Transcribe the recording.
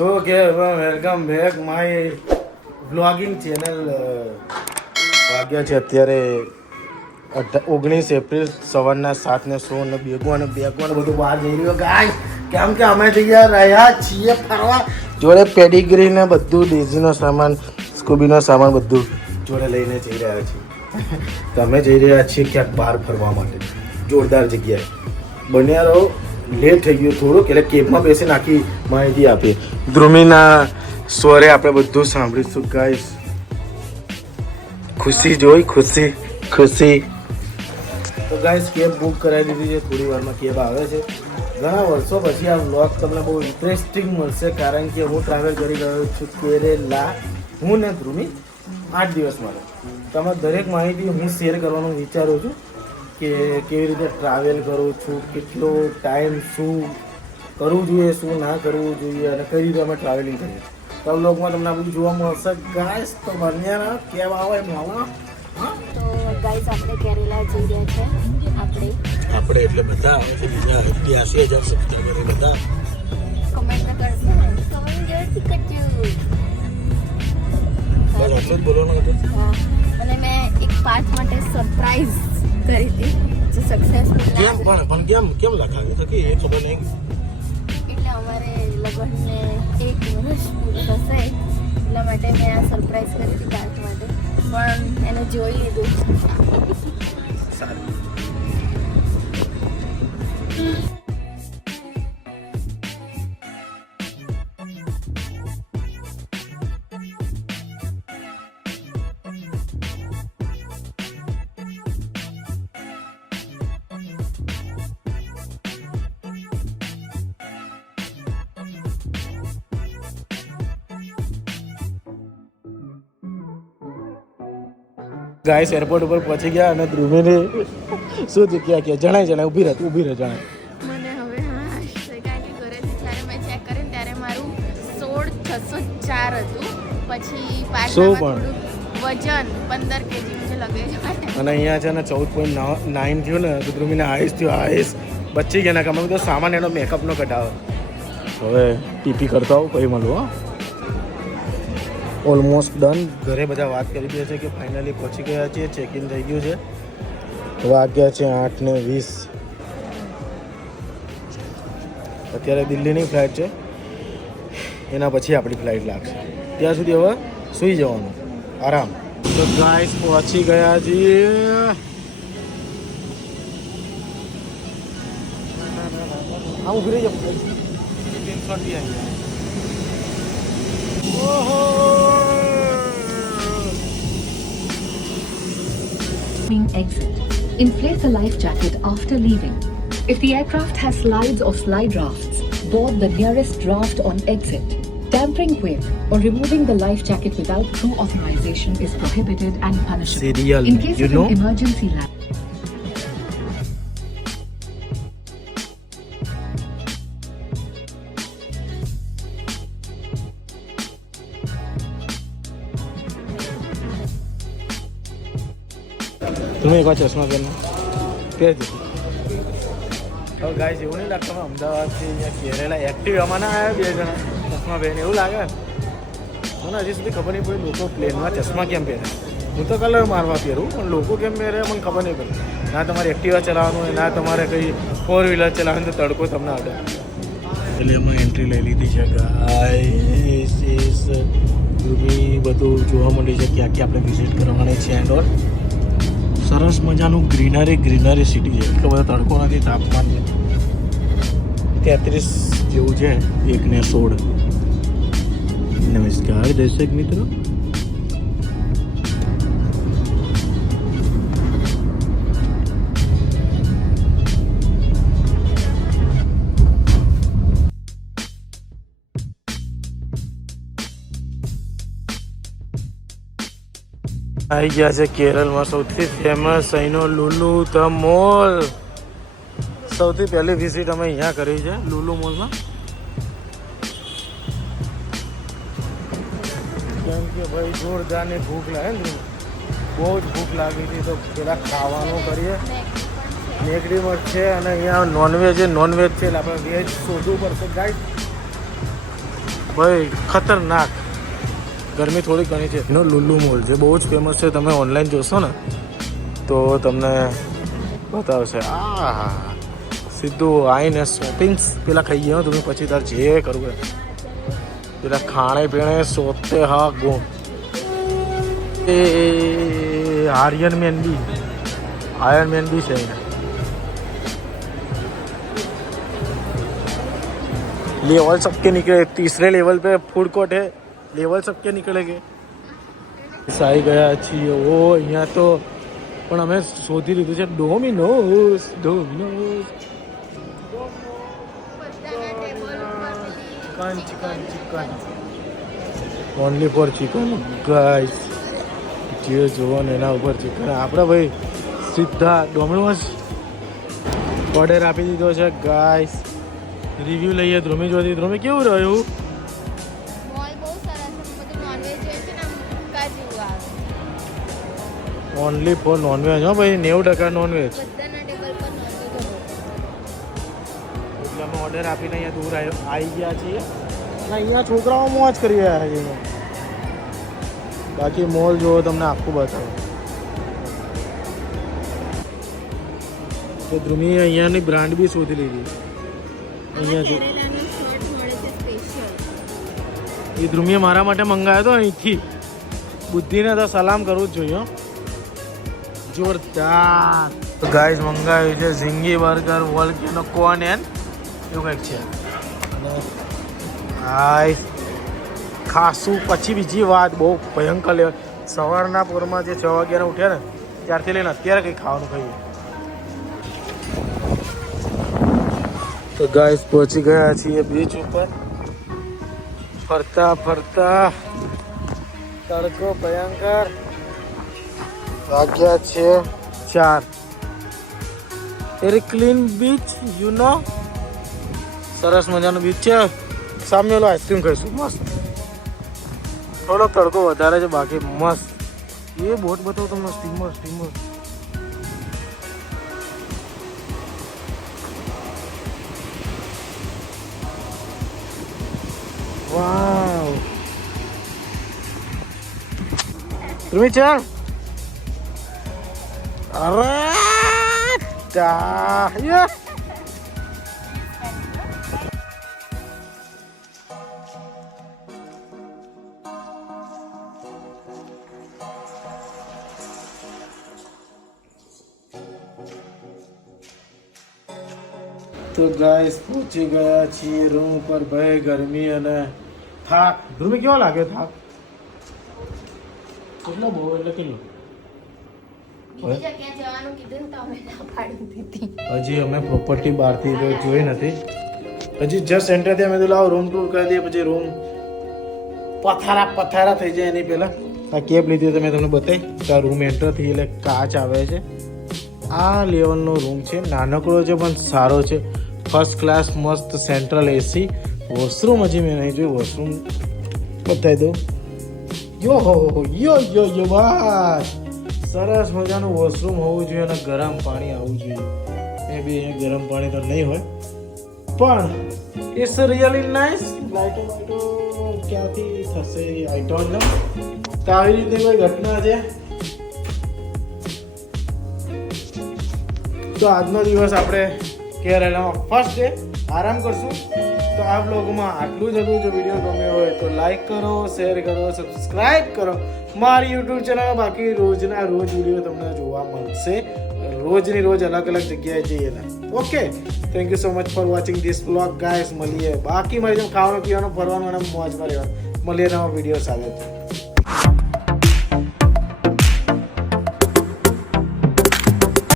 સો કે welcome back my blogging channel. વાગ્યા છે અત્યારે 19 એપ્રિલ સવારના 7:16 અને બેગવાનું બધું બહાર જઈ રહ્યો ગાય. કેમ કે અમે જઈ રહ્યા છીએ ફરવા. જોડે પેડિગ્રી ને બધું ડેઝીનો સામાન, સ્કૂબીનો સામાન બધું જોડે લઈને જઈ રહ્યા છીએ. તમે જઈ રહ્યા છીએ ક્યાંક બહાર ફરવા માટે જોરદાર જગ્યાએ. બન્યા રહો. લેટ થઈ ગયું થોડુંક એટલે કેબમાં બેસીને આખી માહિતી આપી. ધ્રુમીના સ્વરે આપણે બધું સાંભળીશું ગાઈસ. ખુશી જોઈ, ખુશી. તો ગાઈસ કેબ બુક કરાવી દીધી છે. થોડી વારમાં કેબ આવે છે. ઘણા વર્ષો પછી આ વ્લોગ તમને બહુ ઇન્ટરેસ્ટિંગ મળશે કારણ કે હું ટ્રાવેલ કરી રહ્યો છું કેરેલા. હું ને ધ્રુમી 8 દિવસ માટે. તમે દરેક માહિતી હું શેર કરવાનું વિચારું છું કે કેવી રીતે ટ્રાવેલ કરું છું, કેટલો ટાઈમ, શું કરવું જોઈએ, શું ના કરવું જોઈએ અને કઈ રીતે અમે ટ્રાવેલિંગ કરીએ. તો વ્લોગમાં તમને આ બધું જોવા મળશે ગાઈસ. તો બન્યા કેમ આવે મામા. તો ગાઈસ આપણે કેરેલા જઈ રહ્યા છે. આપણે એટલે બધા આવે છે બીજા 82,000 સબસ્ક્રાઇબર બધા કમેન્ટ કરજો. કમેન્ટ જરૂરથી કરજો. બસ આટલું જ બોલવાનું હતું. હા, અને મેં એક પાર્ટ માટે સરપ્રાઈઝ કરી હતી જે સક્સેસફુલ કેમ લખાવ્યું તો કે એ ખબર નહીં. એટલે અમારે લગ્નને 1 વર્ષ પૂરું થશે એટલા માટે મેં આ સરપ્રાઈઝ કરી હતી પાર્ટ માટે, પણ એને જોઈ લીધું. સારું. ગાઈસ એરપોર્ટ ઉપર પહોંચી ગયા અને ધ્રુવીને શું જગ્યા કે જણાય ઊભી રહે જણાય. મને હવે હાશ થાય કારણ કે ઘરેથી જ્યારે મેં ચેક કરીને ત્યારે મારું 16,604 હતું. પછી પાછળમાં થોડું વજન 15 kg જે લગેજ હોય અને અહીંયા છે ને 14.9 થયું ને તો ધ્રુવીને આઈસ બચી ગયા ને કે અમે બધો સામાન એનો મેકઅપનો કઢાવે. હવે ટીપી કરતા આવું પછી મળવું. Almost done. ઘરે બધા વાત કરી દે છે કે ફાઇનલી પહોંચી ગયા છીએ, ચેક ઇન થઈ ગયું છે. વાગ્યા છે 8:20. અત્યારે દિલ્હીની ફ્લાઇટ છે, એના પછી આપણી ફ્લાઇટ લાગશે. ત્યાં સુધી હવે સૂઈ જવાનું આરામ. તો ગાઈસ પહોંચી ગયા છીએ. આમ ઉભી રહી જાવ. ઓહો. Exit. Inflate the life jacket after leaving. If the aircraft has slides or slide rafts, board the nearest raft on exit. Tampering with or removing the life jacket without crew authorization is prohibited and punishable. Serial, In case of an emergency land. તમે એકવાર ચશ્મા પહેરજો. હવે guys એવું નહીં લાગતું અમદાવાદથી અહીંયા કેરેલા એક્ટિવામાં ના આવ્યા 2 જણા ચશ્મા પહેરીને, એવું લાગે મને હજી સુધી ખબર નહીં પડી લોકો પ્લેનમાં ચશ્મા કેમ પહેરે. હું તો કલર મારવા પહેરું પણ લોકો કેમ પહેરે મને ખબર નહીં પડી. ના તમારે એક્ટિવા ચલાવવાનું હોય, ના તમારે કંઈ 4 વ્હીલર ચલાવવાનું તો તડકો તમને અડે. એટલે એમાં એન્ટ્રી લઈ લીધી છે ગાઈસ. બધું જોવા મળી છે ક્યાં ક્યાં આપણે વિઝિટ કરવાની છે એન્ડ ઓલ. સરસ મજાનું ગ્રીનરી સિટી છે. એટલો બધો તડકો નથી, તાપમાન 33 જેવું છે. 1:16. નમસ્કાર દર્શક મિત્રો. આવી ગયા છે કેરળમાં સૌથી ફેમસ અહીંનો લુલુ ધ મોલ. સૌથી પહેલી વિઝિટ અમે અહીંયા કરી છે લુલુ મોલમાં. કેમ કે ભાઈ જોરદારની ભૂખ લાગે ને, બહુ જ ભૂખ લાગી હતી તો પેલા ખાવાનું કરીએ. મેકડી મઠ છે અને અહીંયા નોનવેજ છે એટલે આપણે વેજ શોધવું પડશે ગાઈડ. ભાઈ ખતરનાક ગરમી થોડી ઘણી છે. એનો લુલુ મોલ જે બહુ જ ફેમસ છે, તમે ઓનલાઈન જોશો ને તો તમને બતાવશે. સીધું આવીને શોપિંગ્સ પેલા ખાઈ ગયો તમે, પછી તાર જે કરવું હોય પેલા ખાણે પીણે સોતે હા ગો. એ આયરન મેન બી છે અહીંયા. लेवल सबके निकले, तीसरे लेवल पे फूड कोर्ट है, लेवल सबके निकलेंगे. આવી ગયા છીએ. ઓ અહીંયા તો પણ અમે શોધી લીધું છે Domino's. Chicken only for chicken guys. જે જોવો ને એના ઉપર ચિકન. આપણે ભાઈ સીધા ડોમિનોઝ ઓર્ડર આપી દીધો છે ગાઈસ. રિવ્યુ લઈએ ધ્રુમી જોતી. ધ્રુમી કેવું રહ્યું? મોલ બહુ સરસ છે, બધું નોનવેજ હોય છે ને, મુક્કા જેવું આવે. Only for non veg. હો ભાઈ 90% નોનવેજ. બધાના ટેબલ પર નોનવેજ હોય. એટલે અમે ઓર્ડર આપીને અહીંયા દૂર આવી ગયા છીએ અને અહીંયા છોકરાઓ મોજ કરી રહ્યા છે. બાકી મોલ જોવો તમને આખું બતાવો. તો ધ્રુમી અહીંયાની બ્રાન્ડ બી શોધી લીધી. અહીંયા એ ધ્રુમીએ મારા માટે મંગાવ્યો હતો અહીંથી. બુદ્ધિને તો સલામ કરવું જ જોઈએ. જોરદાર ગાઈસ મંગાવ્યું છે ઝીંગી બર્ગર વોલ્કેનો કોર્ન એન્ડ એવું કંઈક છે. અને હાય ખાસું. પછી બીજી વાત બહુ ભયંકર લેવલ, સવારના પોરમાં જે 6 વાગ્યાને ઉઠ્યા ને ત્યારથી લઈને અત્યારે કંઈ ખાવાનું ખાઈએ. તો ગાઈસ પહોંચી ગયા છીએ બીચ ઉપર. ફરતા ફરતા તડકો ભયંકર. વાગ્યા છે 4. Very clean beach you know. સરસ મજાનું બીચ છે. સામે ઓલો આઈસ્ક્રીમ ખાઈશું મસ્ત. થોડો તડકો વધારે છે બાકી મસ્ત. એ બોટ બતાવો તમને. સ્ટીમર વાવ. તમે ચાલ. અરે યા તો ગાઈસ પહોંચી ગયા છીએ રૂમ પર. ભાઈ ગરમી અને થાક. ધ્રુવી કેવો લાગે થાક? કેટલો બહુ એટલે કેટલો? બીજી જગ્યાએ જવાનું કીધું ને તો અમે ના પાડી દીધી. હજી અમે પ્રોપર્ટી બહારથી તો જોઈ નથી. હજી જસ્ટ સેન્ટરથી અમે તો લાવો રૂમ ટૂર કરી દઈએ. પછી રૂમ પથારા થઈ જાય એની પહેલાં આ કેબ લીધી તો મેં તમને બતાવી. તો આ રૂમ એન્ટર થઈ એટલે કાચ આવે છે. આ લેવલનો રૂમ છે. નાનકડો છે પણ સારો છે. ફર્સ્ટ ક્લાસ મસ્ત સેન્ટ્રલ એસી. વોશરૂમ હજી મેં નહીં જોયું. વોશરૂમ બતાવી દઉં. યો બસ સરસ મજાનું વોશરૂમ હોવું જોઈએ અને ગરમ પાણી આવવું જોઈએ. એ બી અહીંયા ગરમ પાણી તો નહીં હોય પણ ઇટ્સ રિયલી નાઇસ. લાઇટો ક્યાંથી થશે આઈ ડોન્ટ નો. તો આવી રીતે કોઈ ઘટના છે. તો આજનો દિવસ આપણે કેરળમાં ફર્સ્ટ ડે આરામ કરશું. તો આ બ્લોગમાં આટલું જ હતું. જો વિડીયો ગમ્યો હોય તો લાઈક કરો, શેર કરો, સબસ્ક્રાઈબ કરો મારી યુટ્યુબ ચેનલ. બાકી રોજના રોજ વિડીયો તમને જોવા મળશે. રોજની રોજ અલગ અલગ જગ્યાએ જઈએ. Okay, thank you so much for watching this blog guys. મળીએ બાકી મારી જેમ ખાવાનું પીવાનું ફરવાનું અને મોજમાં રહેવાનું. મળીએ નવા વિડીયો સાથે.